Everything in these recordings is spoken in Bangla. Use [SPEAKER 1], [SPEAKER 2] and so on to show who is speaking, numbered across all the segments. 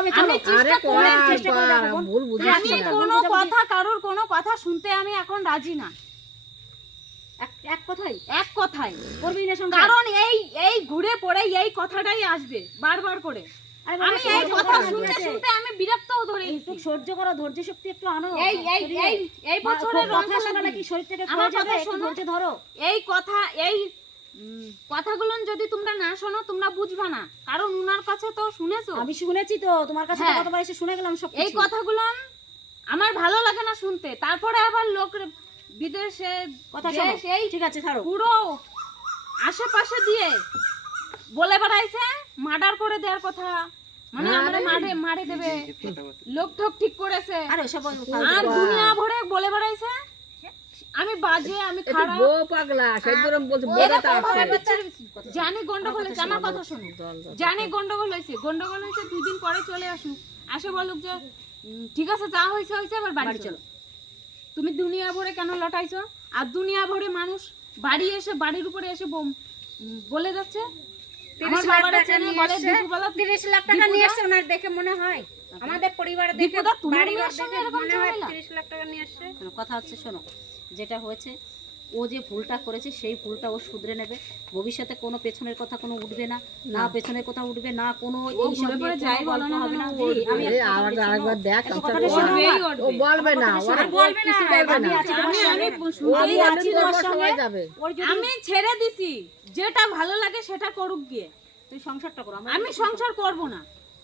[SPEAKER 1] সঙ্গে চলো।
[SPEAKER 2] আমি চেষ্টা করে
[SPEAKER 1] চেষ্টা করে দেখো বোন।
[SPEAKER 3] ভুল বুঝিস
[SPEAKER 2] আমি
[SPEAKER 3] না।
[SPEAKER 2] কোনো কথা কারোর কোনো কথা শুনতে আমি এখন রাজি না,
[SPEAKER 1] এক কথাই
[SPEAKER 2] এক কথাই।
[SPEAKER 1] করবি না সংসার?
[SPEAKER 2] কারণ এই ঘুরে পড়ে এই কথাটাই আসবে বারবার করে।
[SPEAKER 1] আরে
[SPEAKER 2] আমি
[SPEAKER 1] বাবা,
[SPEAKER 2] এই
[SPEAKER 1] সহ্য
[SPEAKER 2] কথা
[SPEAKER 1] করো,
[SPEAKER 2] শুনতে
[SPEAKER 1] ঠিক আছে?
[SPEAKER 2] শুনতে আমি বিরক্তও ধরে
[SPEAKER 1] একটু
[SPEAKER 2] গেছি।
[SPEAKER 1] সহ্য করো, ধৈর্য শক্তি একটু আনো। শরীরে।
[SPEAKER 2] এই বছরের
[SPEAKER 1] কথা
[SPEAKER 2] রমজান
[SPEAKER 1] শোনা
[SPEAKER 2] লাগবে।
[SPEAKER 1] নাকি শরীর থেকে
[SPEAKER 2] আমার
[SPEAKER 1] ক্ষয়ে যাবে,
[SPEAKER 2] কথা
[SPEAKER 1] একটু
[SPEAKER 2] শোনো।
[SPEAKER 1] ধৈর্য ধরো।
[SPEAKER 2] এই কথা এই কথাগুলো যদি তোমরা না শোনো তোমরা বুঝবা না, কারণ উনার কাছে তো শুনেছো।
[SPEAKER 1] আমি শুনেছি তো, তোমার কাছে তো
[SPEAKER 2] হ্যাঁ।
[SPEAKER 1] কতবার এসে শুনে গেলাম সব
[SPEAKER 2] এই কথাগুলো আমার ভালো লাগে না শুনতে। তারপরে আবার লোক বিদেশে
[SPEAKER 1] কথা শোনো।
[SPEAKER 2] দেশ এই
[SPEAKER 1] ঠিক আছে, ছাড়ো।
[SPEAKER 2] পুরো আশেপাশে দিয়ে বলে বেড়াইছে মার্ডার করে দেওয়ার কথা, মানে আমরা মারে দেবে, লোক ঠোক ঠিক করেছে।
[SPEAKER 1] আরে সব
[SPEAKER 2] আর দুনিয়া ভরে বলে বেড়াইছে আমি বাজে, আমি
[SPEAKER 3] এটা
[SPEAKER 2] খারাপ।
[SPEAKER 3] বউ পাগলা, সেই ধরুন বলছে বউটা
[SPEAKER 2] এরকম
[SPEAKER 3] আছে।
[SPEAKER 2] ভাবে জানি গন্ডগোল হয়েছে, আমার কথা শোনো, জানি গন্ডগোল হয়েছে, 2 দিন পরে চলে আসুক, আসে বলুক যে ঠিক আছে যা হয়েছে হয়েছে, এবার বাড়ি চলো। তুমি দুনিয়া ভরে কেন লটাইছো? আর দুনিয়া ভরে মানুষ বাড়ি এসে বাড়ির উপরে এসে বলে যাচ্ছে আমার বাবারা চেনে, বলে দীপুবালা
[SPEAKER 4] 30 লাখ টাকা নিয়ে আসছে ওনার দেখে মনে হয়, আমাদের পরিবারে দেখে
[SPEAKER 2] দীপুদা তোমার
[SPEAKER 4] বাড়ি ঘর
[SPEAKER 2] মেয়ের সঙ্গে
[SPEAKER 4] দেখে
[SPEAKER 2] এরকম
[SPEAKER 4] মনে হয়
[SPEAKER 2] ঝামেলা?
[SPEAKER 4] 30 লাখ টাকা নিয়ে আসছে।
[SPEAKER 1] কথা হচ্ছে, শোনো, যেটা হয়েছে ও যে ভুলটা করেছে সেই ভুলটা ও শুধরে নেবে। ভবিষ্যতে কোনো পেছনের কথা কোনো উঠবে না, না পেছনের কথা উঠবে না, কোনো এই সব নিয়ে
[SPEAKER 2] যাই
[SPEAKER 1] কোনো
[SPEAKER 2] বলো
[SPEAKER 1] গল্প
[SPEAKER 2] না
[SPEAKER 1] হবে না।
[SPEAKER 2] কেন,
[SPEAKER 1] জি, আমি
[SPEAKER 3] এই
[SPEAKER 1] একটা কথা
[SPEAKER 3] আবার
[SPEAKER 1] বলি, শোনো।
[SPEAKER 3] আরেকবার দেখ,
[SPEAKER 1] একটা
[SPEAKER 3] আচ্ছা,
[SPEAKER 1] কথাটা
[SPEAKER 3] ও
[SPEAKER 1] শোনো।
[SPEAKER 3] ও বলবে না, ওরা
[SPEAKER 1] বলবে না,
[SPEAKER 3] কিছু বলবে
[SPEAKER 1] আমি
[SPEAKER 3] না।
[SPEAKER 1] আছি তোমার সঙ্গে।
[SPEAKER 2] আমি
[SPEAKER 1] আছি তোমার সঙ্গে।
[SPEAKER 3] সবাই যাবে।
[SPEAKER 1] ওর যদি
[SPEAKER 2] আমি ছেড়ে দিছি, যেটা ভালো লাগে সেটা করুক গিয়ে,
[SPEAKER 1] তুই সংসারটা করো,
[SPEAKER 2] আমি সংসার করব না।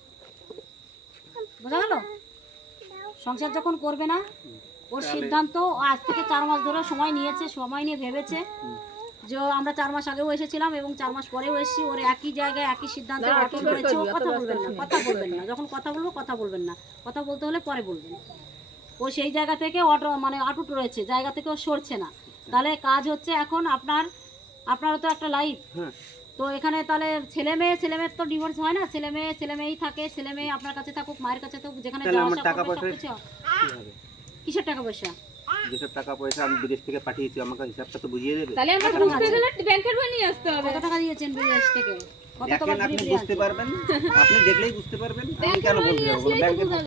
[SPEAKER 1] বোঝা গেল? সংসার যখন করবে না, ওর সিদ্ধান্ত। ও আজ থেকে 4 মাস ধরে সময় নিয়েছে, সময় নিয়ে ভেবেছে যে আমরা 4 মাস আগেও এসেছিলাম এবং 4 মাস পরেও এসেছি। ওর একই জায়গায় একই সিদ্ধান্ত
[SPEAKER 3] না,
[SPEAKER 1] অটল
[SPEAKER 3] ঠিক আছে,
[SPEAKER 1] রয়েছে। ও
[SPEAKER 3] অত
[SPEAKER 1] কথা
[SPEAKER 3] ব্যস্ত
[SPEAKER 1] বলবেন না,
[SPEAKER 3] ছিলেন।
[SPEAKER 1] কথা বলবেন না। যখন কথা বলবো কথা বলবেন না, কথা বলতে হলে পরে বলবেন। ও সেই জায়গা থেকে মানে আটুট রয়েছে, জায়গা থেকে ও সরছে না। তাহলে কাজ হচ্ছে এখন আপনারও তো একটা লাইফ। তো এখানে তাহলে ছেলে মেয়ের তো ডিভোর্স হয় না, ছেলে মেয়েই থাকে। ছেলে মেয়ে আপনার কাছে থাকুক, মায়ের কাছে থাকুক, যেখানে যাওয়া আসা করবে সবকিছু। কিসের টাকা পয়সা?
[SPEAKER 5] যেসব টাকা পয়সা আমি বিদেশ থেকে পাঠিয়েছি আমাকে হিসাবটা তো বুঝিয়ে দেবে।
[SPEAKER 2] তাহলে আমরা বুঝতে গেলে ব্যাংকের বই নিয়ে আসতে হবে।
[SPEAKER 1] কত টাকা দিয়েছেন বিদেশ থেকে? কত
[SPEAKER 5] দেখেন
[SPEAKER 1] তোমার
[SPEAKER 5] আপনি
[SPEAKER 1] delivery
[SPEAKER 5] বুঝতে
[SPEAKER 1] আছে?
[SPEAKER 5] পারবেন, আপনি দেখলেই বুঝতে পারবেন। আমি কেন বলতে যাবো ব্যাংকে?